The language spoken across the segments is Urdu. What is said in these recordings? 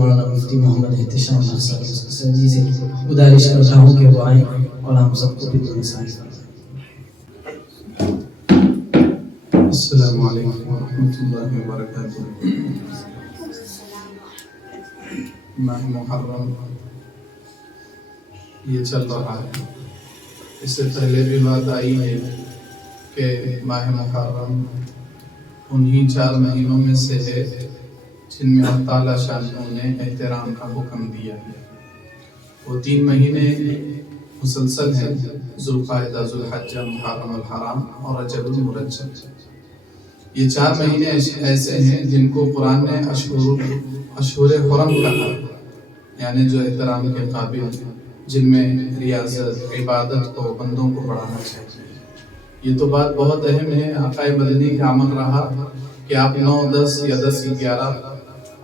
مولانا مفتی محمد احتشام صاحب جی سے گزارش کرتا ہوں کہ وہ آئیں اور ہم سب کو بھی نصیحت کریں۔ السلام علیکم ورحمۃ اللہ وبرکاتہ۔ ماہ محرم یہ چل رہا ہے، اس سے پہلے بھی بات آئی ہے کہ ماہ محرم انہی 4 مہینوں میں سے ہے جن میں اللہ تعالیٰ شان نے احترام کا حکم دیا ہے۔ وہ 3 مہینے مسلسل ہیں، ذوالقعدہ، ذوالحجہ، محرم الحرام اور رجب المرجب۔ یہ 4 مہینے ایسے ہیں جن کو قرآن نے اشہر حرم کہا، یعنی جو احترام کے قابل، جن میں ریاضت، عبادت کو، بندوں کو بڑھانا چاہیے۔ یہ تو بات بہت اہم ہے، آقا مدنی کا عمل رہا کہ آپ 9، 10 یا 10، 11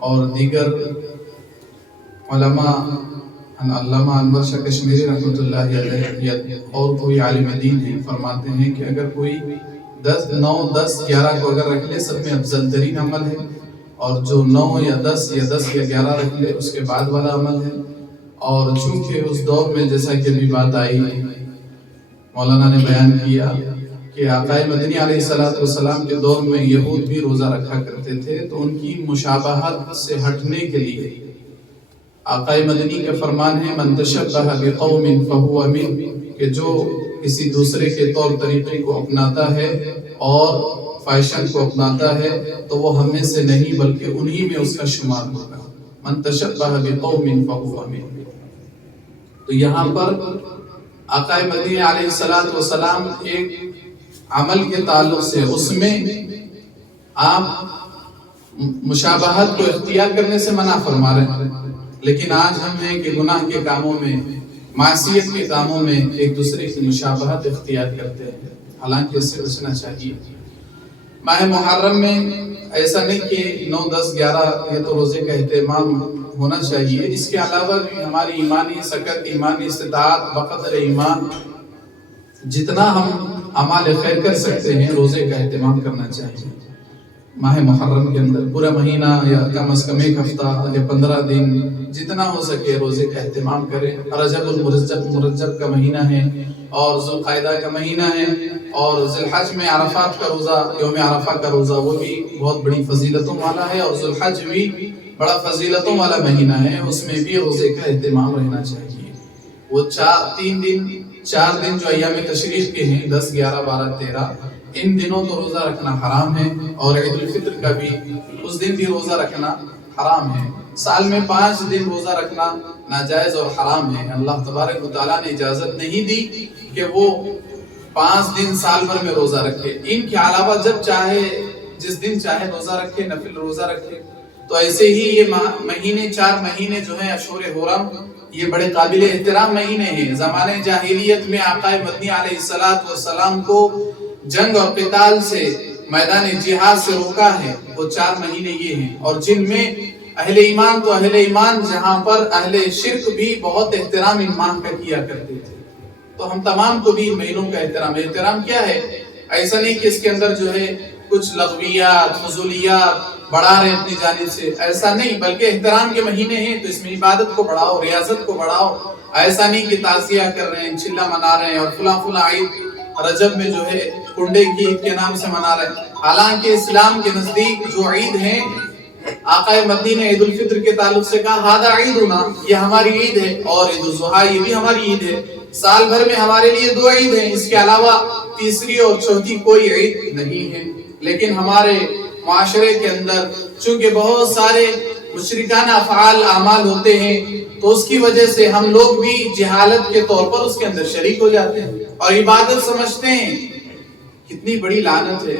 اور دیگر علماء، علامہ انور شاہ کشمیری رحمۃ اللہ علیہ اور کوئی عالم دین ہیں، فرماتے ہیں کہ اگر کوئی 9، 10، 11 کو اگر رکھ لے سب میں افضل ترین عمل ہے، اور جو 9 یا 10 یا 10 یا 11 رکھ لے اس کے بعد والا عمل ہے۔ اور چونکہ اس دور میں جیسا کہ ابھی بات آئی، مولانا نے بیان کیا کہ آقا مدنی علیہ السلام کے دور میں یہود بھی روزہ رکھا کرتے تھے، تو ان کی مشابہت سے ہٹنے کے لیے آقا مدنی کا فرمان ہے من تشبہ بقوم فہو من، کہ جو کسی دوسرے کے طور طریقے کو اپناتا ہے اور فیشن کو اپناتا ہے تو وہ ہم میں سے نہیں بلکہ انہی میں اس کا شمار ہوگا۔ من تشبہ بقوم فہو من۔ تو یہاں پر آقا مدنی علیہ السلام ایک عمل کے تعلق سے اس میں آپ مشابہت کو اختیار کرنے سے منع فرما رہے ہیں، لیکن آج ہم ہیں کہ گناہ کے کاموں میں، معصیت کے کاموں میں ایک دوسرے کی مشابہت اختیار کرتے ہیں، حالانکہ اس سے بچنا چاہیے۔ ماہ محرم میں ایسا نہیں کہ 9، 10، 11 یہ تو روزے کا اہتمام ہونا چاہیے، اس کے علاوہ بھی ہماری ایمانی سکت، ایمانی استطاعت، بقدر ایمان جتنا ہم اعمال خیر کر سکتے ہیں روزے کا اہتمام کرنا چاہیے۔ ماہ محرم کے اندر پورا مہینہ یا کم از کم 1 ہفتہ یا 15 دن جتنا ہو سکے روزے کا اہتمام کریں۔ رجب المرجب کا مہینہ ہے اور ذوالقعدہ کا مہینہ ہے، اور ذی الحج میں عرفات کا روزہ، یوم عرفہ کا روزہ، وہ بھی بہت بڑی فضیلتوں والا ہے، اور ذی الحج بھی بڑا فضیلتوں والا مہینہ ہے، اس میں بھی روزے کا اہتمام رہنا چاہیے۔ وہ 4 دن جو ایام تشریف کے ہیں، 10، 11، 12، 13، ان دنوں تو روزہ رکھنا حرام ہے، اور عید الفطر کا بھی اس دن بھی روزہ رکھنا حرام ہے۔ سال میں 5 دن روزہ رکھنا ناجائز اور حرام ہے۔ اللہ تبارک و تعالیٰ نے اجازت نہیں دی کہ وہ 5 دن سال بھر میں روزہ رکھے، ان کے علاوہ جب چاہے جس دن چاہے روزہ رکھے، نفل روزہ رکھے۔ تو ایسے ہی یہ مہینے 4 مہینے جو ہیں اشہر حرم، یہ بڑے قابل احترام مہینے ہیں۔ زمانے جاہلیت میں آقا مدنی علیہ السلام کو جنگ اور قتال سے، میدان جہاد سے روکا ہے، وہ 4 مہینے یہ ہیں، اور جن میں اہل ایمان تو اہل ایمان، جہاں پر اہل شرک بھی بہت احترام ان ماہ کا کیا کرتے تھے۔ تو ہم تمام کو بھی ان مہینوں کا احترام کیا ہے؟ ایسا نہیں کہ اس کے اندر جو ہے کچھ لغویات، فضولیات بڑھا رہے ہیں اپنی جانب سے، ایسا نہیں، بلکہ احترام کے مہینے ہیں تو اس میں عبادت کو بڑھاؤ، ریاضت کو بڑھاؤ۔ ایسا نہیں کہ تعزیہ کر رہے ہیں، چلہ منا رہے ہیں، اور فلاں عید رجب میں جو ہے کنڈے کی عید کے نام سے منا رہے ہیں۔ حالانکہ اسلام کے نزدیک جو عید ہیں، آقا مدنی نے عید الفطر کے تعلق سے کہا ہذا عیدنا، یہ ہماری عید ہے، اور عید الاضحیٰ یہ بھی ہماری عید ہے۔ سال بھر میں ہمارے لیے 2 عید ہیں، اس کے علاوہ تیسری اور چوتھی کوئی عید نہیں ہے۔ لیکن ہمارے معاشرے کے اندر چونکہ بہت سارے مشرکانہ افعال اعمال ہوتے ہیں، تو اس کی وجہ سے ہم لوگ بھی جہالت کے طور پر اس کے اندر شریک ہو جاتے ہیں اور عبادت سمجھتے ہیں۔ کتنی بڑی لعنت ہے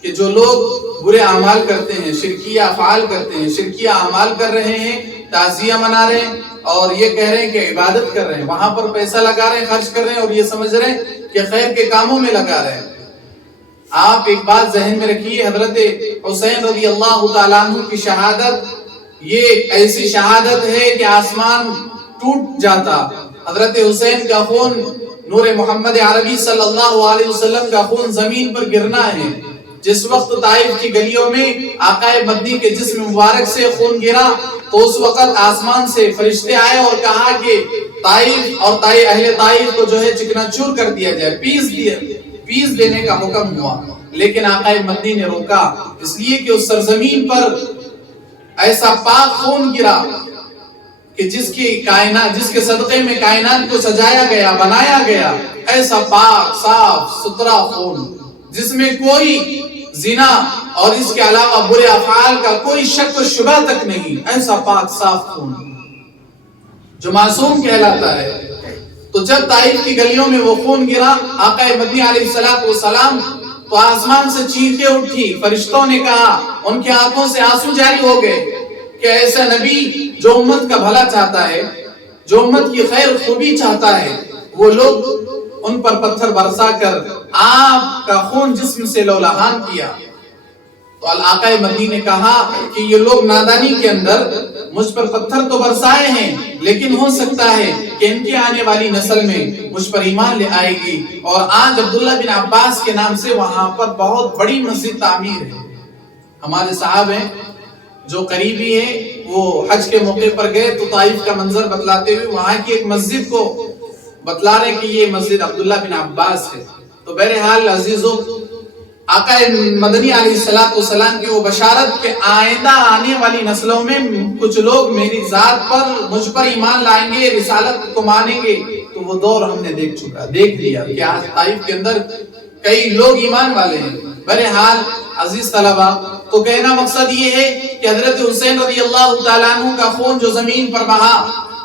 کہ جو لوگ برے اعمال کرتے ہیں، شرکیہ افعال کرتے ہیں، شرکیہ اعمال کر رہے ہیں، تعزیہ منا رہے ہیں اور یہ کہہ رہے ہیں کہ عبادت کر رہے ہیں، وہاں پر پیسہ لگا رہے ہیں، خرچ کر رہے ہیں، اور یہ سمجھ رہے ہیں کہ خیر کے کاموں میں لگا رہے ہیں۔ آپ ایک بات ذہن میں رکھیے، حضرت حسین رضی اللہ تعالیٰ عنہ کی شہادت یہ ایسی شہادت ہے کہ آسمان ٹوٹ جاتا۔ حضرت حسین کا خون، نور محمد عربی صلی اللہ علیہ وسلم کا خون زمین پر گرنا ہے، جس وقت طائف کی گلیوں میں آقا مدنی کے جسم مبارک سے خون گرا تو اس وقت آسمان سے فرشتے آئے اور کہا کہ طائف اور اہل طائف کو جو ہے چکنا چور کر دیا جائے، پیس دینے کا حکم ہوا، لیکن آقا مدنی نے روکا، اس لیے کہ اس سرزمین پر ایسا پاک خون گرا کہ جس کے صدقے میں کائنات کو سجایا گیا، بنایا گیا، ایسا پاک صاف ستھرا خون جس میں کوئی زنا اور اس کے علاوہ برے افعال کا کوئی شک و شبہ تک نہیں، ایسا پاک صاف خون جو معصوم کہلاتا ہے۔ تو جب طائف کی گلیوں میں وہ خون گرا آقا مدنی علیہ السلام تو آسمان سے چیخیں اٹھی، فرشتوں نے کہا، ان کی آنکھوں سے آنسو جاری ہو گئے کہ ایسا نبی جو امت کا بھلا چاہتا ہے، جو امت کی خیر خوبی چاہتا ہے، وہ لوگ ان پر پتھر برسا کر آپ کا خون جسم سے لولہان کیا۔ تو آقا مدنی نے کہا کہ یہ لوگ نادانی کے اندر مجھ پر پتھر تو برسائے ہیں، لیکن ہو سکتا ہے کہ ان کی آنے والی نسل میں مجھ پر ایمان لے آئے گی، اور آج عبداللہ بن عباس کے نام سے وہاں پر بہت بڑی مسجد تعمیر ہے۔ ہمارے صاحب ہیں جو قریبی ہیں، وہ حج کے موقع پر گئے تو طائف کا منظر بتلاتے ہوئے وہاں کی ایک مسجد کو بتلا رہے کہ یہ مسجد عبداللہ بن عباس ہے۔ تو بہرحال عزیزو، آقا مدنی علیہ السلام کی وہ بشارت کہ آئندہ آنے والی نسلوں میں کچھ لوگ میری ذات پر مجھ پر ایمان لائیں گے، رسالت کو مانیں گے، تو وہ دور ہم نے دیکھ لیا کہ آج طائف کے اندر کئی لوگ ایمان والے ہیں۔ بہرحال عزیز طلبہ، تو کہنا مقصد یہ ہے کہ حضرت حسین رضی اللہ تعالیٰ عنہ کا خون جو زمین پر بہا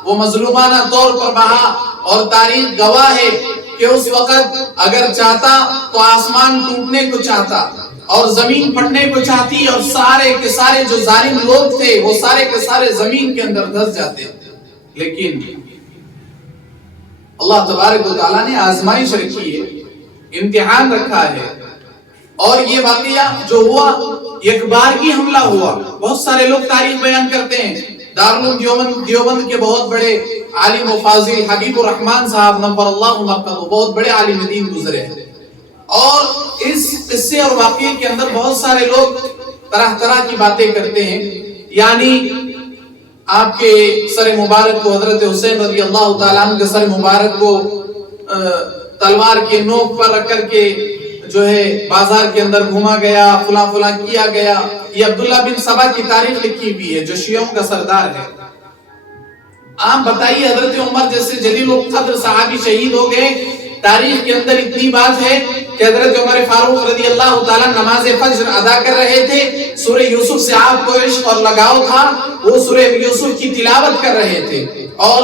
وہ مظلومانہ طور پر بہا، اور تاریخ گواہ ہے کہ اس وقت اگر چاہتا تو آسمان ٹوٹنے کو چاہتا اور زمین پھٹنے کو چاہتی، اور سارے کے سارے جو ظالم لوگ تھے وہ سارے کے سارے زمین کے اندر دھس جاتے، لیکن اللہ تبارک و تعالیٰ نے آزمائش رکھی ہے، امتحان رکھا ہے، اور یہ واقعہ جو ہوا ایک بار کی حملہ ہوا۔ بہت سارے لوگ تاریخ بیان کرتے ہیں، دارالعلوم دیوبند کے بہت بڑے عالم و فاضل حبیب الرحمن صاحب نور اللہ مرقدہ بہت بڑے عالم دین گزرے ہیں، اور اس قصے اور واقعے کے اندر بہت سارے لوگ طرح طرح کی باتیں کرتے ہیں، یعنی آپ کے سر مبارک کو، حضرت حسین رضی اللہ تعالیٰ عنہ کے سر مبارک کو تلوار کے نوک پر رکھ کر کے جو ہے بازار کے اندر گھوما گیا، فلاں فلاں کیا گیا۔ یہ عبداللہ بن سبا کی تاریخ لکھی ہوئی ہے جو شیعوں کا سردار ہے۔ آپ بتائیے حضرت عمر جیسے جلیل القدر صحابی شہید ہو گئے، تاریخ کے اندر اتنی بات ہے کہ حضرت عمر فاروق رضی اللہ تعالیٰ نماز فجر ادا کر رہے تھے، سورہ یوسف سے آپ کو عشق اور لگاؤ تھا، وہ سورہ یوسف کی تلاوت کر رہے تھے، اور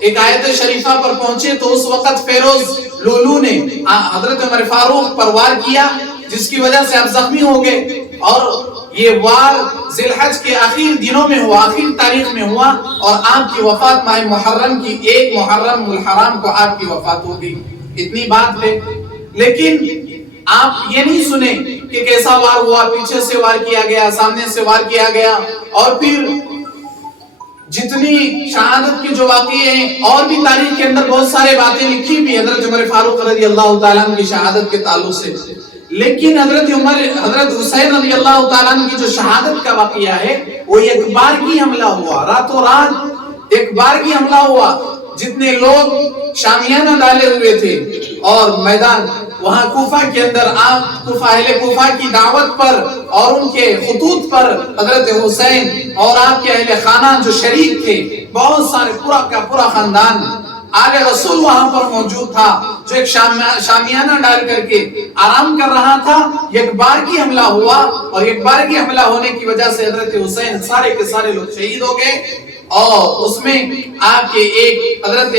ایک آیت شریفہ پر پہنچے تو اس وقت فیروز لولو نے حضرت عمر فاروق پر وار کیا، جس کی وجہ سے آپ زخمی ہو گئے، اور یہ وار ذی الحج کے آخر دنوں میں ہوا، آخر تاریخ میں ہوا، اور آپ کی وفات ماہ محرم کی 1 محرم الحرام کو آپ کی وفات ہو گئی۔ اتنی بات ہے، لیکن آپ یہ نہیں سنے کہ کیسا وار ہوا، پیچھے سے وار کیا گیا، سامنے سے وار کیا گیا، اور پھر جتنی شہادت کی جو واقعے ہیں، اور بھی تاریخ کے اندر بہت سارے باتیں لکھی بھی حضرت عمر فاروق رضی اللہ تعالیٰ عنہ کی شہادت کے تعلق سے، لیکن حضرت حسین رضی اللہ تعالیٰ عنہ کی جو شہادت کا واقعہ ہے وہ ایک بار کی حملہ ہوا، راتوں رات ایک بار کی حملہ ہوا، جتنے لوگ شامیانہ ڈالے ہوئے تھے، اور میدان وہاں کوفہ کے اندر آپ اہل کوفہ کی دعوت پر اور ان کے خطوط پر حضرت حسین اور آپ کے اہل خانہ جو شریک تھے، بہت سارے پورا کا پورا خاندان آل رسول وہاں پر موجود تھا، جو ایک شامیانہ ڈال کر کے آرام کر رہا تھا۔ ایک بار کی حملہ ہوا، اور ایک بار کی حملہ ہونے کی وجہ سے حضرت حسین سارے کے سارے لوگ شہید ہو گئے، اور اس میں آپ کے ایک حضرت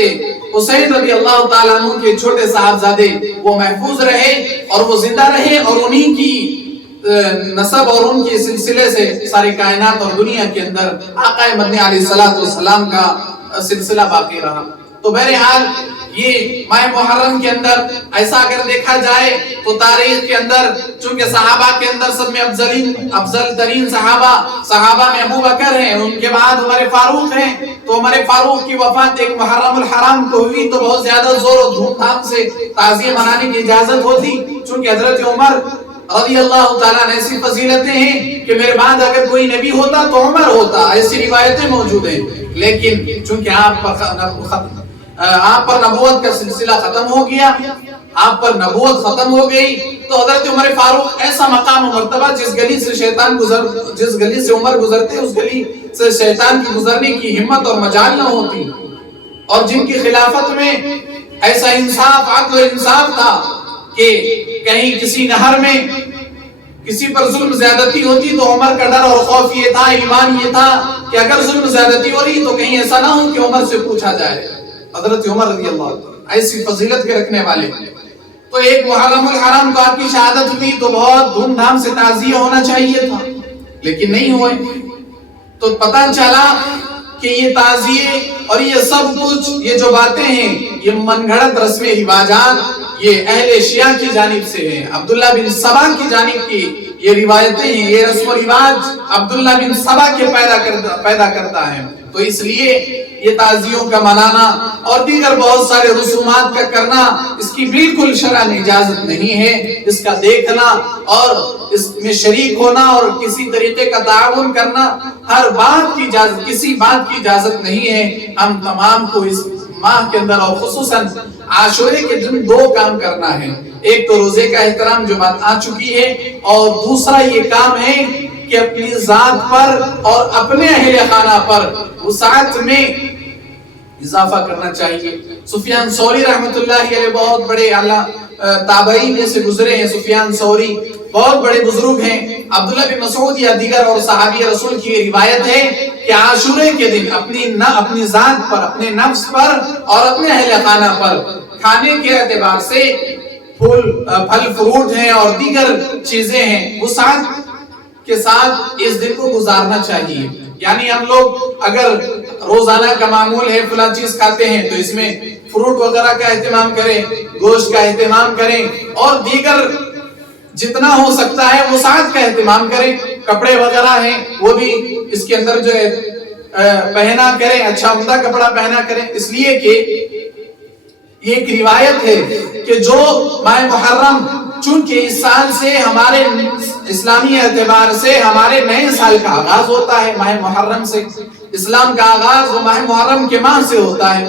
حسین رضی اللہ تعالیٰ عنہ کے چھوٹے صاحبزادے وہ محفوظ رہے اور وہ زندہ رہے، اور انہی کی نسب اور ان کے سلسلے سے ساری کائنات اور دنیا کے اندر آقا مدنی علیہ السلام کا سلسلہ باقی رہا۔ تو بہرحال یہ ماہ محرم کے اندر ایسا اگر دیکھا جائے تو تاریخ کے اندر چونکہ صحابہ کے اندر سب میں افضل ترین صحابہ میں ابو بکر ہیں، ان کے بعد عمر فاروق ہیں، تو عمر فاروق کی وفات 1 محرم الحرام کو ہوئی تو بہت زیادہ زور و دھوم دھام سے تعزیہ منانے کی اجازت ہوتی، چونکہ حضرت عمر رضی اللہ تعالیٰ عنہ ایسی فضیلتیں ہیں کہ میرے بعد اگر کوئی نبی ہوتا تو عمر ہوتا، ایسی روایتیں موجود ہیں، لیکن چونکہ آپ پر نبوت کا سلسلہ ختم ہو گیا، آپ پر نبوت ختم ہو گئی، تو حضرت عمر فاروق ایسا مقام و مرتبہ جس گلی سے عمر گزرتے اس گلی سے شیطان کی گزرنے کی ہمت اور مجال نہ ہوتی، اور جن کی خلافت میں ایسا انصاف، عدل و انصاف تھا کہ کہیں کسی نہر میں کسی پر ظلم زیادتی ہوتی تو عمر کا ڈر اور خوف یہ تھا، ایمان یہ تھا کہ اگر ظلم زیادتی ہو رہی تو کہیں ایسا نہ ہو کہ عمر سے پوچھا جائے۔ حضرت عمر رضی اللہ عنہ ایسی فضیلت کے رکھنے والے، تو ایک محرم الحرام کو آپ کی شہادت ہوئی تو بہت دھوم دھام سے تعزیہ ہونا چاہیے تھا، لیکن نہیں ہوئے، تو پتہ چلا کہ یہ تعزیے اور یہ سب کچھ، یہ جو باتیں ہیں، یہ من گھڑت رسم رواجات یہ اہل شیعہ کی جانب سے ہیں، عبداللہ بن سبا کی جانب کی یہ روایتیں ہیں، یہ رسم و رواج عبداللہ بن سبا کے پیدا کرتا ہے، تو اس لیے یہ تعزیوں کا منانا اور دیگر بہت سارے رسومات کا کرنا اس کی بالکل شرعاً اجازت نہیں ہے، اس کا دیکھنا اور اس میں شریک ہونا اور کسی طریقے کا تعاون کرنا ہر بات کی اجازت، کسی بات کی اجازت نہیں ہے۔ ہم تمام کو اس ماہ کے اندر اور خصوصاً عاشورے کے دن دو کام کرنا ہے، ایک تو روزے کا احترام جو بات آ چکی ہے، اور دوسرا یہ کام ہے کہ اپنی ذات پر اور اپنے اہل خانہ پر وسعت میں اضافہ کرنا چاہیے۔ سفیان ثوری رحمۃ اللہ علیہ بہت بڑے تابعین میں سے گزرے ہیں، سفیان ثوری بہت بڑے بزرگ ہیں، عبداللہ بن مسعود یا دیگر اور صحابی رسول کی روایت ہے کہ عاشورے کے دن اپنی ذات پر، اپنے نفس پر اور اپنے اہل خانہ پر کھانے کے اعتبار سے پھل فروٹ ہیں اور دیگر چیزیں ہیں، وسعت کے ساتھ اس دن کو گزارنا چاہیے۔ یعنی ہم لوگ اگر روزانہ کا معمول ہے فلاں چیز کھاتے ہیں تو اس میں فروٹ وغیرہ کا اہتمام کریں، گوشت کا اہتمام کریں، اور دیگر جتنا ہو سکتا ہے وسعت کا اہتمام کریں، کپڑے وغیرہ ہیں وہ بھی اس کے اندر جو ہے پہنا کریں، اچھا عمدہ کپڑا پہنا کریں، اس لیے کہ یہ ایک روایت ہے کہ جو ماہ محرم، چونکہ اس سال سے ہمارے اسلامی اعتبار سے ہمارے نئے سال کا آغاز ہوتا ہے، ماہ محرم سے اسلام کا آغاز وہ ماہ محرم کے ماہ سے ہوتا ہے،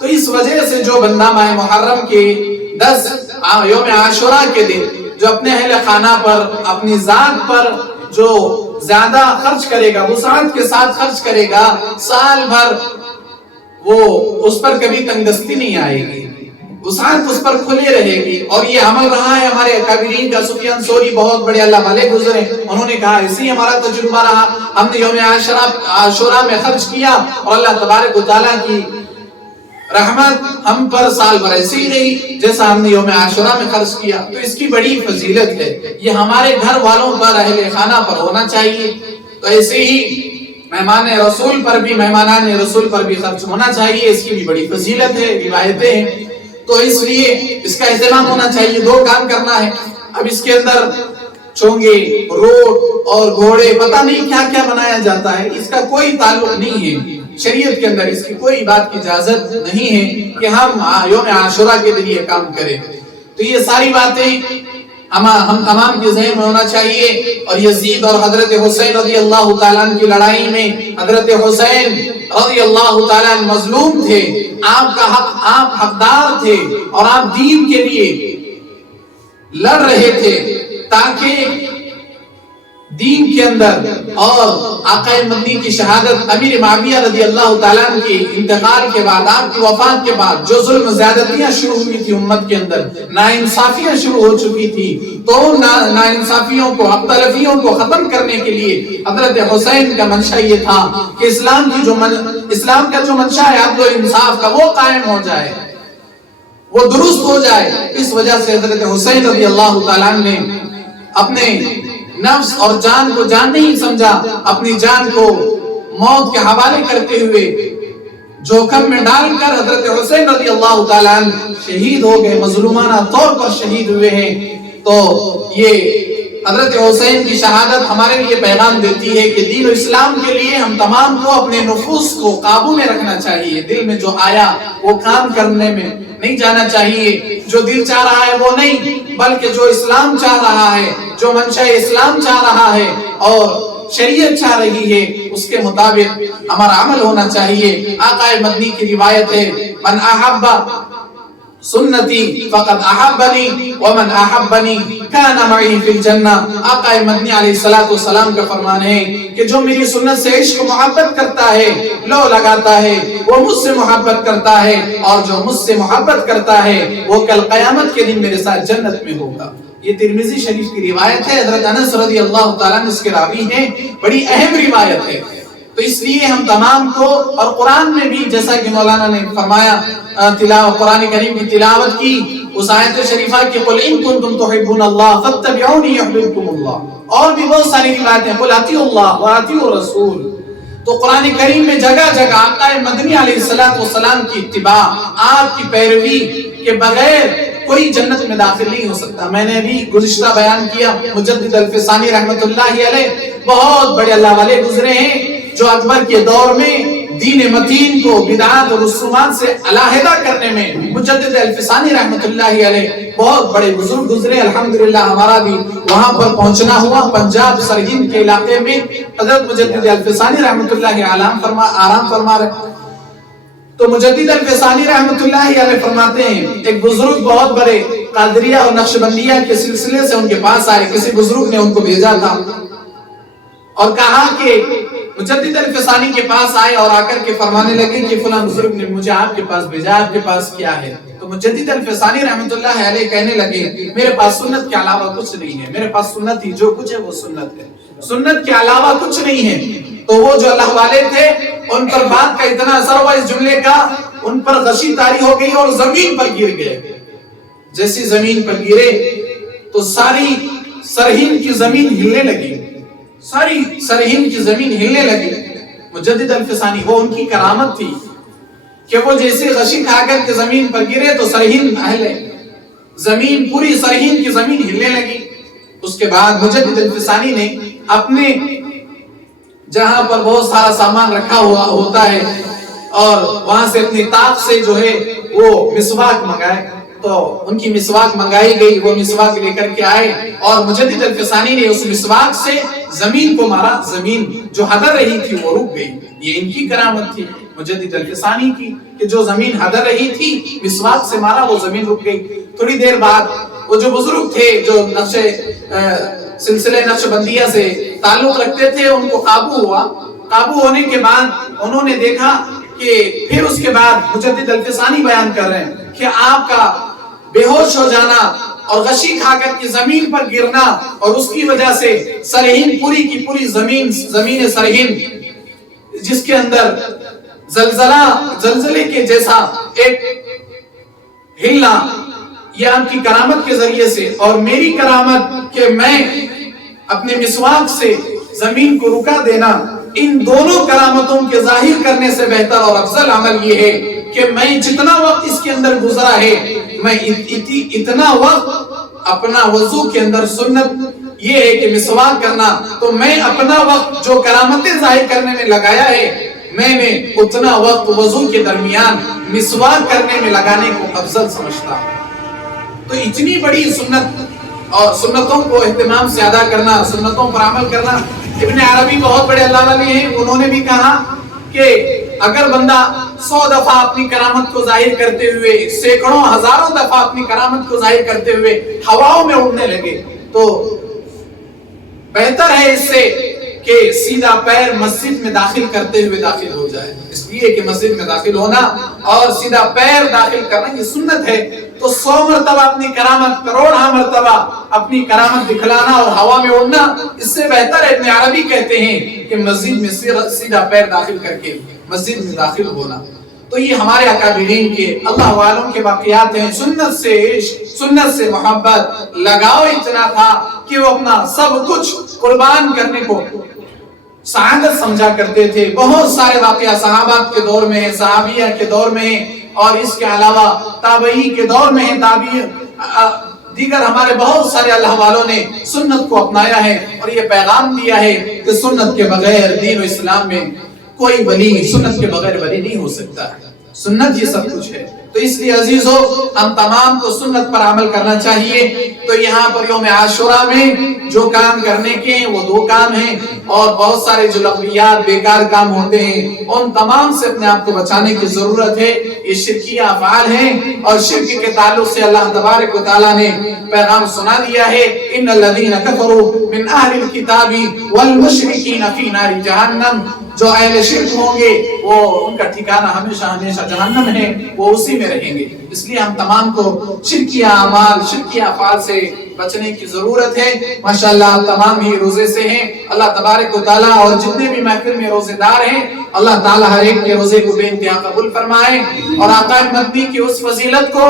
تو اس وجہ سے جو بندہ ماہ محرم کے 10 یوم عاشورہ کے دن جو اپنے اہل خانہ پر، اپنی ذات پر جو زیادہ خرچ کرے گا، وسعت کے ساتھ خرچ کرے گا، سال بھر وہ اس پر کبھی تنگدستی نہیں آئے گی، وسعت اس پر کھلے رہے گی۔ اور یہ عمل رہا ہے ہمارے اکابرین کا، سفیان ثوری بہت بڑے اللہ والے گزرے، انہوں نے کہا اسی ہمارا تجربہ رہا، ہم نے یوم عاشورہ میں خرچ کیا اور اللہ تبارک و تعالیٰ کی رحمت ہم پر سال بھر ایسی ہی رہی جیسا ہم نے یوم عاشورہ میں خرچ کیا، تو اس کی بڑی فضیلت ہے، یہ ہمارے گھر والوں پر، اہل خانہ پر ہونا چاہیے، تو ایسے ہی مہمان رسول پر بھی خرچ ہونا چاہیے، اس کی بھی بڑی فضیلت ہے، روایتیں ہیں، تو اس لیے اس کا اہتمام ہونا چاہیے، دو کام کرنا ہے۔ اب اس کے اندر چونگے، روٹ اور گھوڑے، پتہ نہیں کیا کیا بنایا جاتا ہے، اس کا کوئی تعلق نہیں ہے، شریعت کے اندر اس کی کوئی بات کی اجازت نہیں ہے کہ ہم یوم عاشورہ کے دن یہ کام کریں، تو یہ ساری باتیں ہم تمام کے ذہن میں ہونا چاہیے۔ اور یزید اور حضرت حسین رضی اللہ تعالیٰ عنہ کی لڑائی میں حضرت حسین رضی اللہ تعالیٰ عنہ مظلوم تھے، آپ حقدار تھے اور آپ دین کے لیے لڑ رہے تھے تاکہ دین کے اندر، اور آقا مدنی کی شہادت، امیر معاویہ رضی اللہ تعالیٰ عنہ کی انتقال کے بعد، آپ کی وفات کے بعد جو ظلم زیادتیاں شروع ہوئی تھی امت کے اندر، ناانصافیاں شروع ہو چکی تھی، تو ناانصافیوں کو، اختلافیوں کو ختم کرنے کے لیے حضرت حسین کا منشا یہ تھا کہ اسلام کا جو منشا ہے عدل و انصاف کا، وہ قائم ہو جائے، وہ درست ہو جائے۔ اس وجہ سے حضرت حسین رضی اللہ تعالیٰ عنہ نے اپنے نفس اور جان کو جان نہیں سمجھا، اپنی جان کو موت کے حوالے کرتے ہوئے جوخم میں ڈال کر حضرت حسین رضی اللہ تعالیٰ عنہ شہید ہو گئے، مظلومانہ طور پر شہید ہوئے ہیں۔ تو یہ حضرت حسین کی شہادت ہمارے لیے پیغام دیتی ہے کہ دین و اسلام کے لیے ہم تمام کو اپنے نفوس کو قابو میں رکھنا چاہیے. دل میں جو آیا وہ کام کرنے میں نہیں جانا چاہیے. جو دل چاہ رہا ہے وہ نہیں، بلکہ جو اسلام چاہ رہا ہے، جو منشا اسلام چاہ رہا ہے اور شریعت چاہ رہی ہے، اس کے مطابق ہمارا عمل ہونا چاہیے. آقا مدنی کی روایت ہے، من احب سنتی فقد احبنی ومن احبنی کان معی فی الجنہ. آقا مدنی علیہ السلام کا فرمان ہے کہ جو میری سنت سے عشق محبت کرتا ہے، لو لگاتا ہے، وہ مجھ سے محبت کرتا ہے، اور جو مجھ سے محبت کرتا ہے وہ کل قیامت کے دن میرے ساتھ جنت میں ہوگا. یہ ترمذی شریف کی روایت ہے. حضرت انس رضی اللہ تعالیٰ عنہ اس کے راوی ہیں. بڑی اہم روایت ہے. تو اس لیے ہم تمام کو، اور قرآن میں بھی جیسا کہ مولانا نے فرمایا، قرآن کریم کی تلاوت کی اس آیت شریفہ کی قل ان کنتم تحبون اللہ فاتبعونی یحببکم اللہ، اور بھی بہت ساری روایتیں قل اطیعوا اللہ واطیعوا الرسول. تو قرآن کریم میں جگہ جگہ آقا مدنی علیہ السلام کی اتباع، آپ کی پیروی کے بغیر کوئی جنت میں داخل نہیں ہو سکتا. میں نے بھی گزشتہ بیان کیا، مجدد الفسانی رحمت اللہ علیہ بہت بڑے اللہ والے گزرے ہیں جو اکبر کے دور میں دین متین کو بدعات اور رسومات سے علیحدہ کرنے میں مجدد الفسانی رحمت اللہ علیہ بہت بڑے بزرگ گزرے. الحمدللہ ہمارا بھی وہاں پر پہنچنا ہوا. پنجاب سرہند کے علاقے میں حضرت مجدد الفسانی رحمت اللہ آرام فرما رہے. تو مجدد الفسانی رحمت اللہ علیہ فرماتے ہیں ایک بزرگ بہت بڑے قادریہ اور نقشبندیہ کے سلسلے سے ان کے پاس آئے. کسی بزرگ نے ان کو بھیجا تھا اور کہا کہ مجدد الفسانی کے پاس آئے اور آ کر کے فرمانے لگے کہ فلاں بزرگ نے مجھے آپ کے پاس بھیجا، آپ کے پاس کیا ہے؟ تو مجدد الفسانی رحمت اللہ علیہ کہنے لگے میرے پاس سنت کے علاوہ کچھ نہیں ہے. میرے پاس سنت ہی جو کچھ ہے وہ سنت ہے، سنت کے علاوہ کچھ نہیں ہے. تو وہ جو اللہ والے تھے ان پر بات کا اتنا اثر ہوا اس جملے کا، ان پر غشی طاری ہو گئی اور زمین پر گر گئے. جیسی زمین پر گرے تو ساری سرہند کی زمین ہلنے لگی، ساری سرہند کی زمین ہلنے لگی. مجدد الفسانی، وہ ان کی کرامت تھی کہ وہ جیسے غشی کھا کر کے زمین پر گرے تو سرہند اہلے زمین، پوری سرہند کی زمین ہلنے لگی. اس کے بعد مجدد الفسانی نے اپنے جہاں پر بہت سارا سامان رکھا ہوا ہوتا ہے اور وہاں سے اپنی طاق سے جو ہے وہ مسواک منگائے. تو ان کی مسواک منگائی گئی، وہ مسواک لے کر کے آئے اور مجدد الفسانی نے اس مسواک سے زمین کو مارا. زمین جو ہدر رہی تھی وہ رک گئی. یہ ان کی کرامت تھی مجدد الفسانی کی کہ جو زمین ہدر رہی تھی مسواک سے مارا، وہ زمین رک گئی. تھوڑی دیر بعد وہ جو بزرگ تھے جو سلسلے نقشبندیہ سے تعلق رکھتے تھے ان کو قابو ہوا. قابو ہونے کے بعد انہوں نے دیکھا کہ پھر اس کے بعد مجدد الفسانی بیان کر رہے ہیں کہ آپ کا بے ہوش ہو جانا اور غشی کھا کر کے زمین پر گرنا اور اس کی وجہ سے سرہند پوری کی پوری زمین سرہند جس کے اندر زلزلے کے جیسا ایک ہلنا، یہ آپ کی کرامت کے ذریعے سے اور میری کرامت کہ میں اپنے مسواک سے زمین کو رکا دینا، ان دونوں کرامتوں کے ظاہر کرنے سے بہتر اور افضل عمل یہ ہے کہ میں جتنا وقت اس کے اندر گزرا ہے میں اتنا وقت اپنا وضو کے اندر سنت یہ ہے کہ مسواک کرنا، تو میں اپنا وقت جو کرامتیں ظاہر کرنے میں لگایا ہے میں نے اتنا وقت وضو کے درمیان مسواک کرنے میں لگانے کو افضل سمجھتا ہوں. تو اتنی بڑی سنت اور سنتوں کو اہتمام سے ادا کرنا، سنتوں پر عمل کرنا. ابن عربی بہت بڑے اللہ والے ہیں، انہوں نے بھی کہا کہ اگر بندہ 100 دفعہ اپنی کرامت کو ظاہر کرتے ہوئے، سینکڑوں ہزاروں دفعہ اپنی کرامت کو ظاہر کرتے ہوئے ہواؤں میں اڑنے لگے تو بہتر ہے اس سے کہ سیدھا پیر مسجد میں داخل کرتے ہوئے داخل ہو جائے. اس لیے کہ مسجد میں داخل ہونا اور سیدھا پیر داخل کرنا یہ سنت ہے. تو 100 مرتبہ اپنی کرامت، کروڑہ مرتبہ اپنی کرامت دکھلانا اور ہوا میں اڑنا اس سے بہتر ہے. ابن عربی کہتے ہیں کہ مسجد میں سیدھا پیر داخل کر کے مسجد میں داخل ہونا. تو یہ ہمارے اکابرین کے اللہ والوں کے واقعات ہیں. سنت سے عشق، سنت سے محبت، لگاؤ اتنا تھا کہ وہ اپنا سب کچھ قربان کرنے کو سعادت سمجھا کرتے تھے. بہت سارے واقعہ صحابات کے دور میں ہیں، صحابیہ کے دور میں ہیں اور اس کے علاوہ تابعی کے دور میں ہیں، دیگر ہمارے بہت سارے اللہ والوں نے سنت کو اپنایا ہے اور یہ پیغام دیا ہے کہ سنت کے بغیر دین و اسلام میں کوئی ولی، سنت کے بغیر ولی نہیں ہو سکتا ہے، سنت یہ سب کچھ ہے۔ تو اس لیے عزیزو ہم تمام کو سنت پر عمل کرنا چاہیے۔ تو یہاں پر یوم عاشوراء میں جو کام کرنے کے ہیں وہ دو کام ہیں، اور بہت سارے جو لغویات بیکار کام ہوتے ہیں ان تمام سے اپنے آپ کو بچانے کی ضرورت ہے۔ یہ شرکیہ افعال ہیں، اور شرک کے تعلق سے اللہ تبارک و تعالیٰ نے پیغام سنا دیا ہے، ان الذین کفروا من اہل الکتاب والمشرکین فی نار جہنم، جو اہل شرک ہوں گے وہ ان کا ٹھکانہ ہمیشہ ہمیشہ جہنم ہے، وہ اسی میں رہیں گے۔ اس لیے ہم تمام کو شرکیہ اعمال، شرکیہ افعال سے بچنے کی ضرورت ہے۔ ماشاءاللہ آپ تمام ہی روزے سے ہیں، اللہ تبارک و تعالیٰ اور جتنے بھی محفل میں روزے دار ہیں اللہ تعالیٰ ہر ایک کے روزے کو بے انتہا قبول فرمائے، اور آقا مدنی کی اس فضیلت کو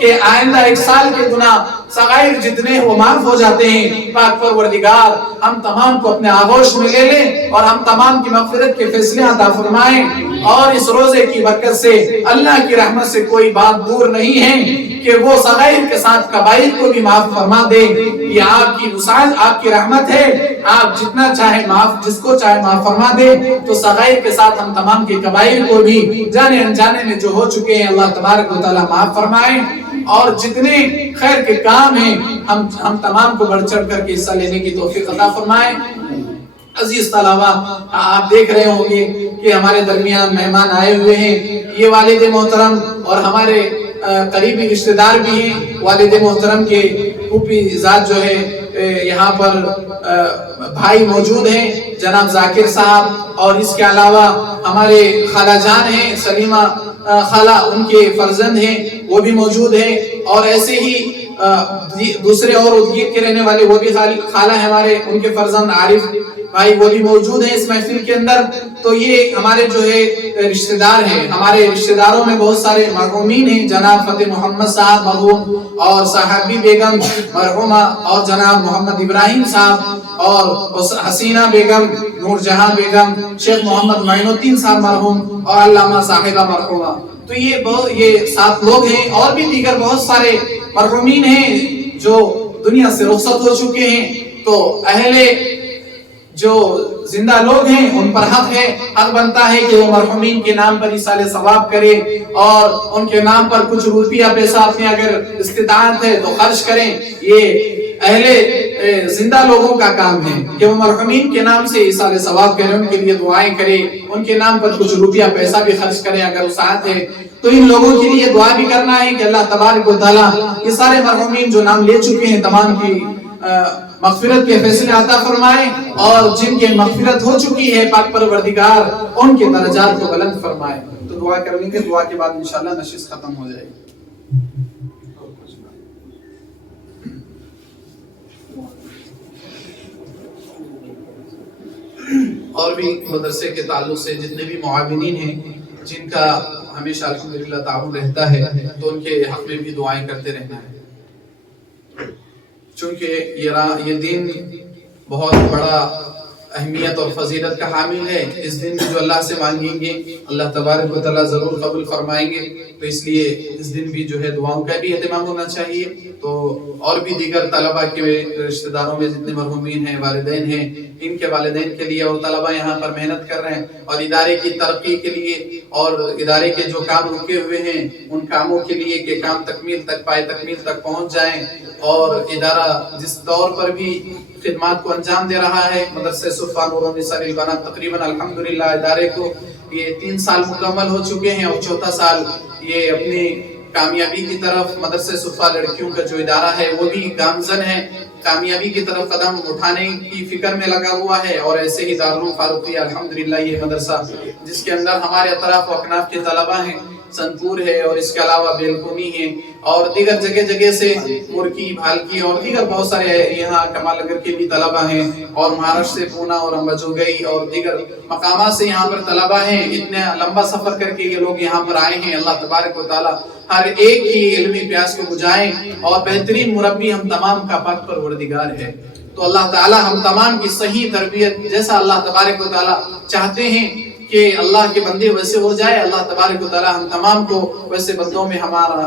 کہ آئندہ ایک سال کے گناہ صغائر جتنے ہیں وہ معاف ہو جاتے ہیں، پاک پروردگار ہم تمام کو اپنے آغوش میں لے لیں اور ہم تمام کی مغفرت کے فیصلے عطا فرمائیں، اور اس روزے کی برکت سے اللہ کی رحمت سے کوئی بات دور نہیں ہے کہ وہ صغائر کے ساتھ کبائر کو بھی معاف فرما دے۔ یہ آپ کی وسعت، آپ کی رحمت ہے، آپ جتنا چاہے معاف، جس کو چاہے معاف فرما دے۔ تو صغائر کے ساتھ ہم تمام کے کبائر کو بھی جانے انجانے میں جو ہو چکے ہیں اللہ تبارک و تعالیٰ معاف فرمائے، اور جتنے خیر کے کام ہیں ہم تمام کو بڑھ چڑھ کر کے حصہ لینے کی توفیق عطا فرمائے۔ عزیز طلباء آپ دیکھ رہے ہوں گے کہ ہمارے درمیان مہمان آئے ہوئے ہیں، یہ والد محترم اور ہمارے قریبی رشتہ دار بھی ہیں۔ والد محترم کے پھوپھی ذات جو ہے یہاں پر بھائی موجود ہیں جناب ذاکر صاحب، اور اس کے علاوہ ہمارے خالہ جان ہیں سلیمہ خالہ، ان کے فرزند ہیں وہ بھی موجود ہیں، اور ایسے ہی دوسرے اور ادگیر کے رہنے والے وہ بھی خالہ ہیں ہمارے، ان کے فرزند عارف بھائی وہ بھی موجود ہیں اس محفل کے اندر۔ تو یہ ہمارے جو ہے رشتہ دار ہیں، ہمارے رشتہ داروں میں بہت سارے مرحومین ہیں، جناب فتح محمد صاحب مرحوم، اور صاحبی بیگم مرحومہ، اور جناب محمد ابراہیم صاحب، اور حسینہ بیگم، نور جہاں بیگم، شیخ محمد معین الدین صاحب مرحوم، اور علامہ صاحبہ مرحومہ۔ تو یہ 7 لوگ ہیں، اور بھی دیگر بہت سارے مرحومین ہیں جو دنیا سے رخصت ہو چکے ہیں۔ تو اہل جو زندہ لوگ ہیں ان پر حق بنتا ہے کہ وہ مرحومین کے نام پر ایصال ثواب کرے، اور ان کے نام پر کچھ روپیہ پیسہ اپنے اگر استطاعت ہے تو خرچ کریں۔ یہ اہل زندہ لوگوں کا کام ہے کہ وہ مرحومین کے نام سے ایصال ثواب کریں، ان کے لیے دعائیں کریں، ان کے نام پر کچھ روپیہ پیسہ بھی خرچ کریں اگر وسعت ہے۔ تو ان لوگوں کے لیے دعا بھی کرنا ہے کہ اللہ تبارک و تعالیٰ یہ سارے مرحومین جو نام لے چکے ہیں تمام کی مغفرت کے فیصلے عطا فرمائے، اور جن کے مغفرت ہو چکی ہے پاک پروردگار ان کے درجات کو بلند فرمائے۔ تو دعا کرنے کے دعا کے بعد انشاءاللہ نشست ختم ہو جائے گی۔ اور بھی مدرسے کے تعلق سے جتنے بھی معاونین ہیں جن کا ہمیشہ الحمدللہ تعاون رہتا ہے تو ان کے حق میں بھی دعائیں کرتے رہنا ہے، چونکہ یہ دن بہت بڑا اہمیت اور فضیلت کا حامل ہے۔ اس دن جو اللہ سے مانگیں گے اللہ تبارک و تعالیٰ ضرور قبول فرمائیں گے، تو اس لیے اس دن بھی جو ہے دعاؤں کا بھی اہتمام ہونا چاہیے۔ تو اور بھی دیگر طلباء کے رشتہ داروں میں جتنے مرحومین ہیں، والدین ہیں، ان کے والدین کے لیے، اور طلباء یہاں پر محنت کر رہے ہیں اور ادارے کی ترقی کے لیے اور ادارے کے جو کام رکے ہوئے ہیں ان کاموں کے لیے کہ کام تکمیل تک پائے، تکمیل تک پہنچ جائیں، اور ادارہ جس طور پر بھی خدمات کو انجام دے رہا ہے، مدرسہ صفا نور النساء للبنات تقریباً الحمدللہ ادارے کو یہ 3 سال مکمل ہو چکے ہیں، اور 4تھا سال یہ اپنی کامیابی کی طرف مدرسہ صفا لڑکیوں کا جو ادارہ ہے وہ بھی گامزن ہے، کامیابی کی طرف قدم اٹھانے کی فکر میں لگا ہوا ہے۔ اور ایسے ہی دارالعلوم فاروقیہ الحمدللہ یہ مدرسہ جس کے اندر ہمارے اطراف و اکناف کے طلباء ہیں، سنپور ہے اور اس کے علاوہ بیلکونی ہے اور دیگر جگہ سے مرکی، بھالکی اور دیگر بہت سارے یہاں کمال نگر کے بھی طلباء ہیں، اور مہاراشٹر سے پونا اور امباجوگئی اور دیگر مقامات سے یہاں پر طلباء ہیں۔ اتنا لمبا سفر کر کے یہ لوگ یہاں پر آئے ہیں۔ اللہ تبارک و تعالی ہر ایک کی علمی پیاس کو بجھائیں، اور بہترین مربی ہم تمام کا پاک پروردگار ہے۔ تو اللہ تعالی ہم تمام کی صحیح تربیت جیسا اللہ تبارک و تعالی چاہتے ہیں کہ اللہ کے بندے ویسے ہو جائے. اللہ تبارک و تعالی ہم تمام کو ویسے بندوں میں ہمارا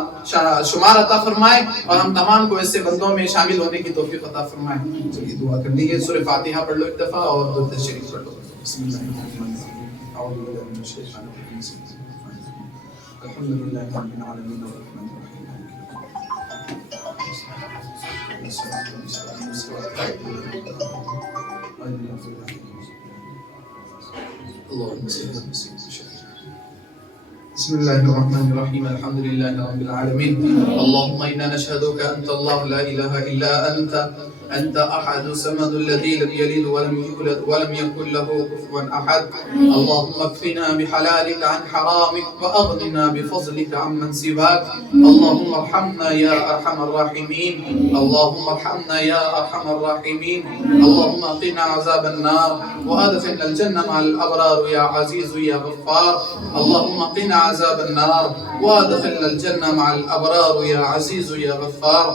شمار عطا فرمائے اور ہم تمام کو ویسے بندوں میں شامل ہونے کی توفیق عطا فرمائے. چلیے دعا کر لیجیے. سورہ فاتحہ پڑھ لو ایک دفعہ اور درود شریف پڑھ لو. بسم اللہ الرحمن الرحیم. اعوذ باللہ من الشیطان الرجیم. الحمدللہ رب العالمین الرحمن الرحیم. بسم الله الرحمن الرحيم. الحمد لله رب العالمين. اللهم إنا نشهدك أنت الله لا إله إلا أنت أحد الصمد الذي لم يلد ولم يولد ولم يكن له كفوا أحد. اللهم اكفنا بحلالك عن حرامك وأغننا بفضلك عمن سواك. اللهم ارحمنا يا أرحم الراحمين. اللهم ارحمنا يا أرحم الراحمين. اللهم قنا عذاب النار وأدخلنا الجنة مع الأبرار يا عزيز يا غفار. اللهم قنا عذاب النار وأدخلنا الجنة مع الأبرار يا عزيز يا غفار.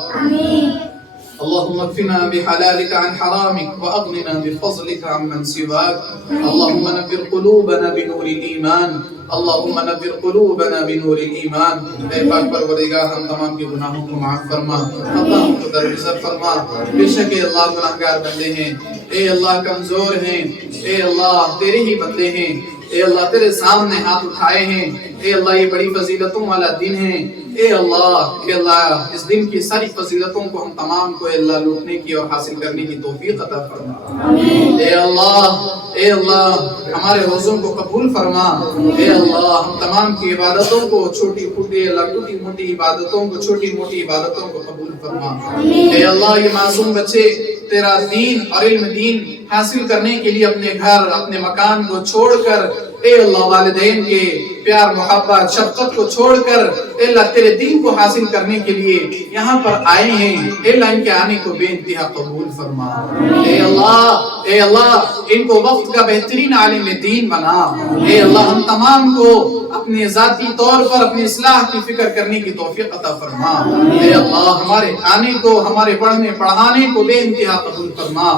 اللهم اكفنا بحلالك عن حرامك وأغننا بفضلك عمن سواك. اللهم نبر قلوبنا بنور الإيمان. اللهم نبر قلوبنا بنور الإيمان. اے پاک پروردگار ہم تمام کے گناہوں کو معاف فرما، خطاؤں کو درگزر فرما. بے شک اے اللہ گناہگار بندے ہیں، اے اللہ کمزور ہیں، اے اللہ تیرے ہی بندے ہیں. اے اللہ تیرے سامنے ہاتھ اٹھائے ہیں. اے اللہ یہ بڑی فضیلتوں والا دن ہے. اے اللہ اس دن کی ساری فضیلتوں کو ہم تمام کو اے اللہ لوٹنے کی اور حاصل کرنے کی توفیق عطا فرما. اے اللہ ہمارے روزوں کو قبول فرما. اے اللہ ہم تمام کی عبادتوں کو چھوٹی موٹی عبادتوں کو چھوٹی موٹی عبادتوں کو قبول فرما. اے اللہ یہ معصوم بچے تیرا دین اور علم دین حاصل کرنے کے لیے اپنے گھر اپنے مکان کو چھوڑ کر اے اللہ والدین کے پیار محبت شفقت کو چھوڑ کر اے اللہ تیرے دین کو حاصل کرنے کے لیے یہاں پر آئے ہیں. اے اللہ ان کے آنے کو بے انتہا قبول فرما. اے اللہ ان کو وقت کا بہترین عالم دین بنا. اے اللہ ہم تمام کو اپنے ذاتی طور پر اپنی اصلاح کی فکر کرنے کی توفیق عطا فرما. اے اللہ ہمارے آنے کو ہمارے پڑھنے پڑھانے کو بے انتہا قبول فرما.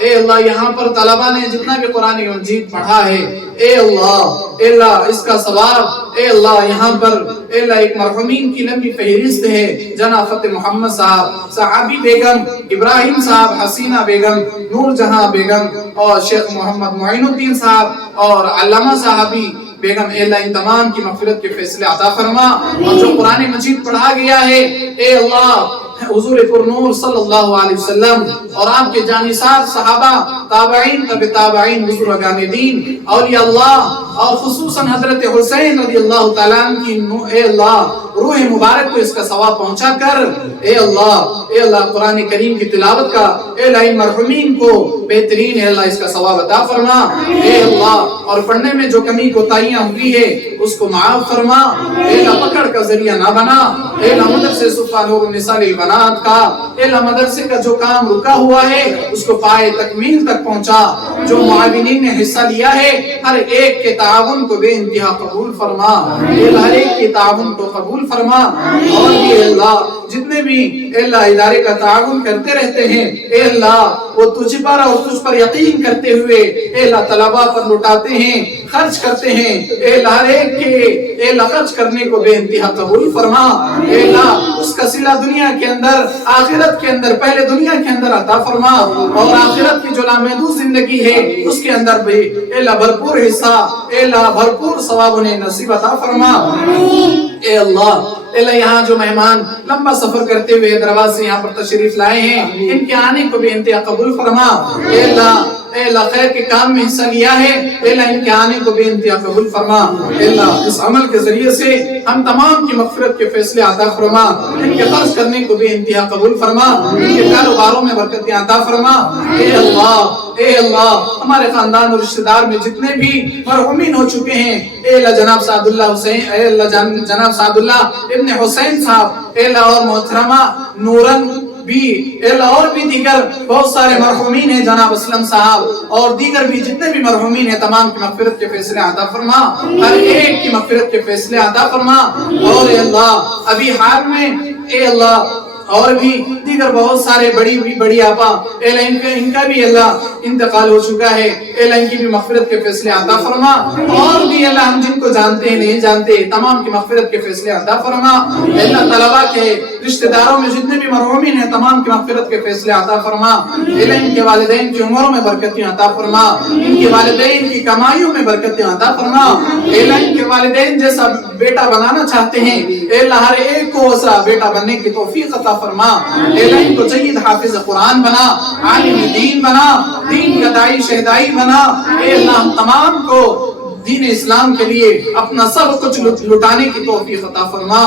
اے اللہ یہاں پر طلبہ نے جتنا بھی قرآن مجید پڑھا ہے اے اللہ اس کا ثواب اے اللہ یہاں پر اے اللہ ایک مرحومین کی لمبی فہرست ہے. جناب فتح محمد صاحب، صحابی بیگم، ابراہیم صاحب، حسینہ بیگم، نور جہاں بیگم اور شیخ محمد معین الدین صاحب اور علامہ صاحبی بیگم. اے اللہ ان تمام کی مغفرت کے فیصلے عطا فرما. اور جو قرآن مجید پڑھا گیا ہے اے اللہ حضور پر نور صلی اللہ علیہ وسلم اور آپ کے جانثار صحابہ تابعین تبع تابعین بزرگان دین اولیاء اللہ اور خصوصاً حضرت حسین رضی اللہ تعالیٰ عنہ کی اے اللہ روح مبارک کو اس کا ثواب پہنچا کر اے اللہ قرآن کریم کی تلاوت کا اے اللہ ان مرحومین کو بہترین اے اللہ اس کا ثواب عطا فرما. اے اللہ اور پڑھنے میں جو کمی کوتاہیاں ہوئی ہے اس کو معاف فرما. اے اللہ پکڑ کا ذریعہ نہ بنا. اے اللہ مدرسے صفا نور النساء للبنات کا اے اللہ مدرسے کا جو کام رکا ہوا ہے اس کو پائے تکمیل تک پہنچا. جو معاونین نے حصہ لیا ہے ہر ایک کے تعاون کو بے انتہا قبول فرما. اے اللہ ہر ایک کے تعاون کو قبول فرما. اور یہ اللہ جتنے بھی اے اللہ ادارے کا تعاون کرتے رہتے ہیں اے اللہ وہ تجھ پر اور تجھ پر یقین کرتے ہوئے اے اللہ طلباء پر لٹاتے ہیں خرچ کرتے ہیں. اے اللہ ہر ایک کے اے اللہ خرچ کرنے کو بے انتہا قبول فرما. اے اللہ اس کا صلہ دنیا کے اندر آخرت کے اندر پہلے دنیا کے اندر عطا فرما اور آخرت کی جو لامحدود زندگی ہے اس کے اندر بھی اے اللہ بھرپور حصہ اے اللہ بھرپور ثواب انہیں نصیب عطا فرما. اے اللہ یہاں جو مہمان لمبا سفر کرتے ہوئے حیدرآباد سے یہاں پر تشریف لائے ہیں ان کے آنے کو بھی انتہا قبول فرما. اے اللہ خیر کے کام میں حصہ لیا ہے اے اللہ ان کے آنے کو بھی انتہا قبول فرما. اے اللہ اس عمل کے ذریعے سے ہم تمام کی مغفرت کے فیصلے عطا فرما. ان کے خرچ کرنے کو بھی انتہا قبول فرما. ان کے کاروباروں میں برکتیں عطا فرما. اے اللہ ہمارے خاندان اور رشتہ دار میں جتنے بھی مرحومین ہو چکے ہیں اے اللہ جناب سعد اللہ حسین اے اللہ جناب سعد اللہ ابن حسین صاحب اے اللہ اور محترمہ نورن بھی اے اللہ اور بھی دیگر بہت سارے مرحومین ہیں جناب اسلم صاحب اور دیگر بھی جتنے بھی مرحومین ہیں تمام کی مغفرت کے فیصلے عطا فرما. ہر ایک کی مغفرت کے فیصلے عطا فرما. اور اے اللہ ابھی حال میں اے اللہ اور بھی دیگر بہت سارے بڑی آپا اے اللہ ان کا بھی اللہ انتقال ہو چکا ہے، اے اللہ ان کی بھی مغفرت کے فیصلے عطا فرما، اور بھی اللہ ہم جن کو جانتے ہیں نہیں جانتے تمام کی مغفرت کے فیصلے عطا فرما، اے اللہ طلباء کے رشتہ داروں میں جتنے بھی مرحومین ہیں تمام کی مغفرت کے فیصلے عطا فرما، اے اللہ ان کے والدین کی عمروں میں برکتیں عطا فرما، ان کے والدین کی کمائیوں میں برکتیں عطا فرما، اے اللہ ان کے والدین جیسا بیٹا بنانا چاہتے ہیں اے اللہ ہر ایک کو ایسا بیٹا بننے کی توفیق عطا فرما، اے اللہ ان کو سید حافظ قرآن بنا، عالم دین بنا، دین کا داعی شہدائی بنا، اے اللہ ہم تمام کو دین اسلام کے لیے اپنا سب کچھ لٹانے کی توفیق عطا فرما،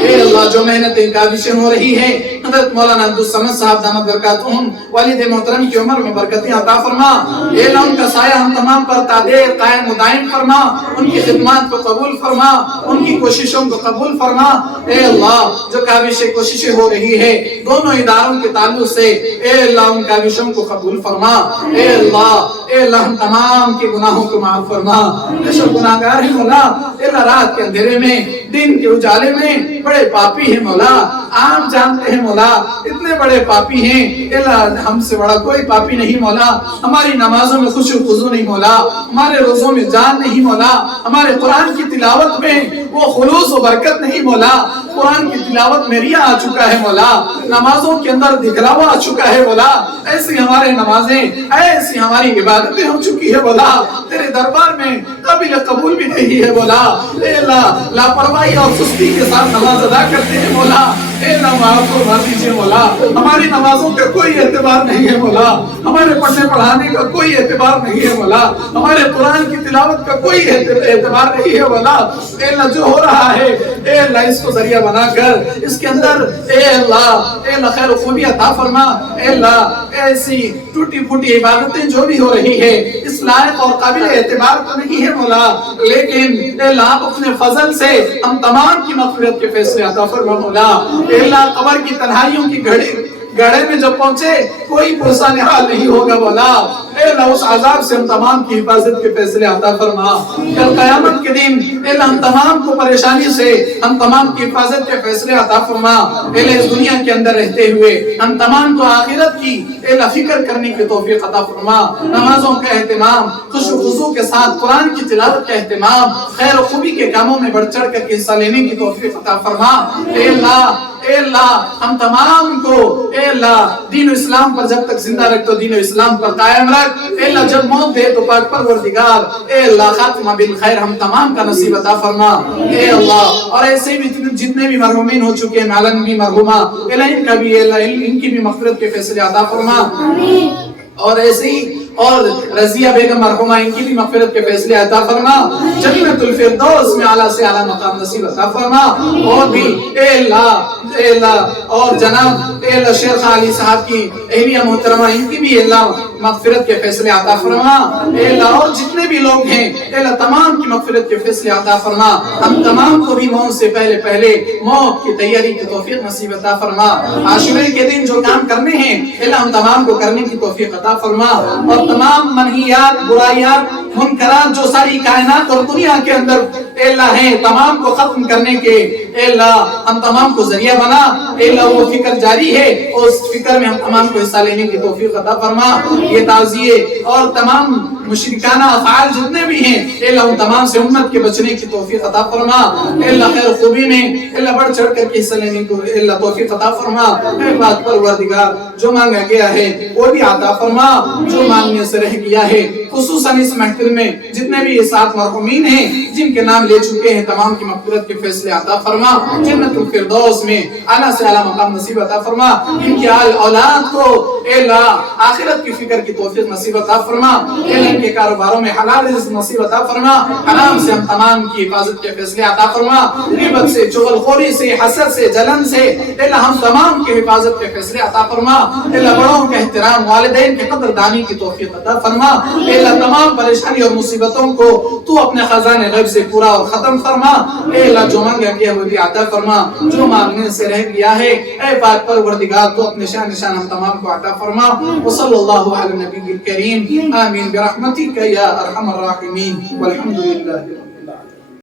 اے اللہ جو محنتیں کاوشیں ہو رہی ہے حضرت مولانا عبدالصمد صاحب دامت برکاتہم والد محترم کی عمر میں برکتیں عطا فرما، اے اللہ ان کا سایہ ہم تمام پر تادیر قائم و دائم فرما، ان کی خدمات کو قبول فرما، ان کی کوششوں کو قبول فرما، اے اللہ جو کاوشیں کوششیں ہو رہی ہے دونوں اداروں کے تعلق سے اے اللہ ان کاوشوں کو قبول فرما، اے اللہ ہم تمام کے گناہوں کو معاف فرما، بے شک گناہگار ہیں مولا، اے اللہ رات کے اندھیرے میں دن کے اجالے میں بڑے پاپی ہیں مولا، عام جانتے ہیں مولا اتنے بڑے پاپی ہیں، اے اللہ ہم سے بڑا کوئی پاپی نہیں مولا، ہماری نمازوں میں خشوع و خضوع نہیں مولا، ہمارے روزوں میں جان نہیں مولا، ہمارے قرآن کی تلاوت میں وہ خلوص و برکت نہیں مولا، قرآن کی تلاوت میں ریا آ چکا ہے مولا، نمازوں کے اندر دکھلاوا آ چکا ہے مولا، ایسی ہمارے نمازیں ایسی ہماری عبادتیں ہو چکی ہے مولا، تیرے دربار میں قابل قبول بھی نہیں ہے مولا، اے اللہ لاپرواہی اور سستی کے ساتھ نماز ادا کرتے ہیں مولا، اے اللہ معاف فرما دیجیے مولا، ہماری نمازوں کا کوئی اعتبار نہیں ہے مولا، ہمارے پڑھنے پڑھانے کا کوئی اعتبار نہیں ہے مولا، ہمارے قرآن کی تلاوت کا کوئی اعتبار نہیں ہے مولا، اے اللہ جو ہو رہا ہے اے اللہ اس کو ذریعہ بنا کر اس کے اندر اے اللہ خیر و خوبی عطا فرما، اے اللہ ایسی ٹوٹی پھوٹی عبادتیں جو بھی ہو رہی ہے اس لائق اور قابل اعتبار تو نہیں ہے مولا، لیکن اے اللہ آپ اپنے فضل سے ہم تمام کی مغفرت کے فیصلے عطا فرما مولا، اے اللہ قبر کی تنہائیوں کی گڑھے میں جب پہنچے کوئی پرسان حال نہیں ہوگا مولا، اے اللہ اس عذاب سے ہم تمام کی حفاظت کے فیصلے عطا فرما، کل قیامت کے دن اے اللہ ہم تمام کو پریشانی سے ہم تمام کی حفاظت کے فیصلے عطا فرما، اے اللہ اس دنیا کے اندر رہتے ہوئے ہم تمام کو آخرت کی اے اللہ فکر کرنے کی توفیق عطا فرما، نمازوں کا اہتمام خشوع و خضوع کے ساتھ قرآن کی تلاوت کا اہتمام خیر و خوبی کے کاموں میں بڑھ چڑھ کر حصہ لینے کی توفیق عطا فرما، اے اللہ ہم تمام کو اے اللہ دین و اسلام پر جب تک زندہ رکھ تو دین و اسلام پر قائم رکھ، اے اللہ جب موت دے تو پاک پروردگار اے اللہ خاتمہ بالخیر ہم تمام کا نصیب عطا فرما، اے اللہ اور ایسے بھی جتنے بھی مرحومین ہو چکے ہیں معلن بھی مرحومہ اے اللہ ان کا بھی اے اللہ ان کی بھی مغفرت کے فیصلے عطا فرما، اور ایسے ہی اور رضیہ بیگم مرحومہ ان کی بھی مغفرت کے فیصلے عطا فرما، جنت الفردوس میں اعلیٰ سے اعلیٰ مقام نصیب عطا فرما، اور بھی اے اللہ اور جناب اے اللہ شیخ علی صاحب کی اہلیہ محترمہ ان کی بھی اے اللہ مغفرت کے فیصلے عطا فرما، اے اللہ اور جتنے بھی لوگ ہیں اے اللہ تمام کی مغفرت کے فیصلے عطا فرما، ہم تمام کو بھی موت سے پہلے موت کی تیاری کی توفیق نصیب عطا فرما، عاشورے کے دن جو کام کرنے ہیں اے اللہ ہم تمام کو کرنے کی توفیق عطا فرما، اور تمام منہیات برائیات منکرات جو ساری کائنات اور دنیا کے اندر اے اللہ ہیں تمام کو ختم کرنے کے اے اللہ ہم تمام کو ذریعہ بنا، اے اللہ وہ فکر جاری ہے اس فکر میں ہم تمام کو حصہ لینے کی توفیق عطا فرما، یہ تعزیے اور تمام مشرکانہ افعال جتنے بھی ہیں اے اللہ ان تمام سے امت کے بچنے کی توفیق عطا فرما، اے اللہ خیر خوبی میں اے اللہ بڑھ چڑھ کر کے حصہ لینے کو اے اللہ توفیق عطا فرما، اے پاک پروردگار جو مانگا گیا ہے وہ بھی عطا فرما، جو مانگنے سے رہ گیا ہے خصوصاً اس محفل میں جتنے بھی یہ سات مرحومین ہیں جن کے نام لے چکے ہیں تمام کی مغفرت کے فیصلے عطا فرما، جنت الفردوس میں اعلیٰ سے اعلیٰ مقام نصیب عطا فرما، ان کی اولاد کو اے اللہ آخرت کی فکر کی توفیق نصیب عطا فرما، اے اللہ ان کے کاروباروں میں حلال رزق نصیب عطا فرما، حرام سے ہم تمام کی حفاظت کے فیصلے عطا فرما، غیبت سے چغل خوری سے حسد سے جلن سے اے اللہ ہم تمام کی حفاظت کے فیصلے عطا فرما، اے اللہ بڑوں کے احترام والدین کے قدردانی کی توفیق عطا فرما، اے اللہ تمام پریشانی اور مصیبتوں کو تو اپنے خزانے غیب سے پورا اور ختم فرما، اے اللہ جو مانگا گیا وہ بھی عطا فرما، جو مانگنے سے رہ گیا ہے اے پاک پروردگار تو اپنے شان نشان ہم تمام کو عطا فرما، وصلی اللہ علی النبی الکریم آمین برحمتک یا ارحم الراحمین والحمد للہ۔